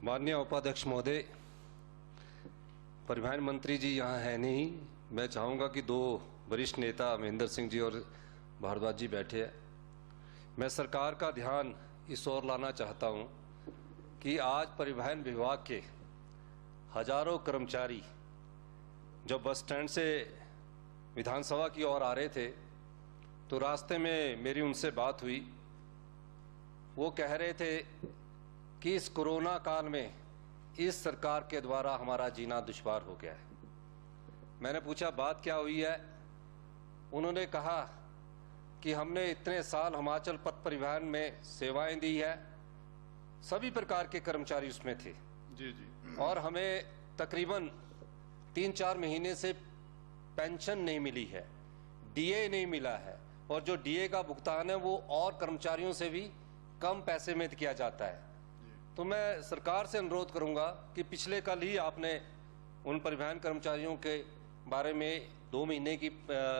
माननीय उपाध्यक्ष महोदय, परिवहन मंत्री जी यहाँ है नहीं। मैं चाहूँगा कि दो वरिष्ठ नेता महेंद्र सिंह जी और भारद्वाज जी बैठे हैं। मैं सरकार का ध्यान इस ओर लाना चाहता हूँ कि आज परिवहन विभाग के हजारों कर्मचारी जब बस स्टैंड से विधानसभा की ओर आ रहे थे तो रास्ते में मेरी उनसे बात हुई। वो कह रहे थे कि इस कोरोना काल में इस सरकार के द्वारा हमारा जीना दुश्वार हो गया है। मैंने पूछा बात क्या हुई है। उन्होंने कहा कि हमने इतने साल हिमाचल पथ परिवहन में सेवाएं दी है, सभी प्रकार के कर्मचारी उसमें थे जी जी, और हमें तकरीबन 3-4 महीने से पेंशन नहीं मिली है, डीए नहीं मिला है, और जो डीए का भुगतान है वो और कर्मचारियों से भी कम पैसे में किया जाता है। तो मैं सरकार से अनुरोध करूंगा कि पिछले कल ही आपने उन परिवहन कर्मचारियों के बारे में 2 महीने की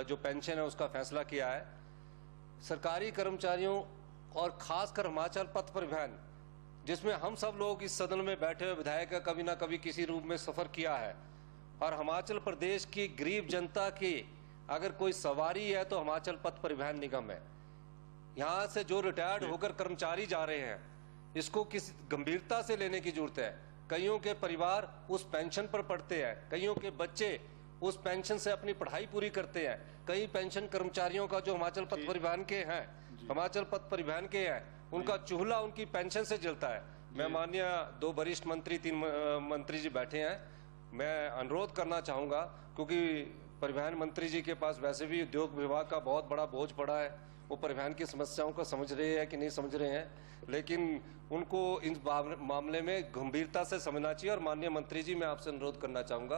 जो पेंशन है उसका फैसला किया है। सरकारी कर्मचारियों और खासकर हिमाचल पथ परिवहन, जिसमें हम सब लोग इस सदन में बैठे हुए विधायक कभी ना कभी किसी रूप में सफर किया है, और हिमाचल प्रदेश की गरीब जनता की अगर कोई सवारी है तो हिमाचल पथ परिवहन निगम है। यहाँ से जो रिटायर्ड होकर कर्मचारी जा रहे हैं, इसको किस गंभीरता से लेने की जरूरत है। कईयों के परिवार उस पेंशन पर पढ़ते हैं, कईयों के बच्चे उस पेंशन से अपनी पढ़ाई पूरी करते हैं। कई पेंशन कर्मचारियों का जो हिमाचल पथ परिवहन के हैं, हिमाचल पथ परिवहन के हैं, उनका चूल्हा उनकी पेंशन से जलता है। मैं माननीय 2 वरिष्ठ मंत्री 3 मंत्री जी बैठे हैं, मैं अनुरोध करना चाहूंगा, क्योंकि परिवहन मंत्री जी के पास वैसे भी उद्योग विभाग का बहुत बड़ा बोझ पड़ा है। वो परिवहन की समस्याओं को समझ रहे हैं कि नहीं समझ रहे हैं, लेकिन उनको इस मामले में गंभीरता से समझना चाहिए। और माननीय मंत्री जी, मैं आपसे अनुरोध करना चाहूंगा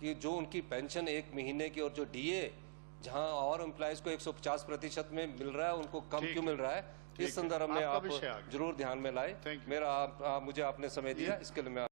कि जो उनकी पेंशन 1 महीने की और जो डीए जहां और एम्प्लॉइज को 150% में मिल रहा है, उनको कम क्यों मिल रहा है, इस संदर्भ में आप जरूर ध्यान में लाए। मुझे आपने समय दिया, इसके लिए मैं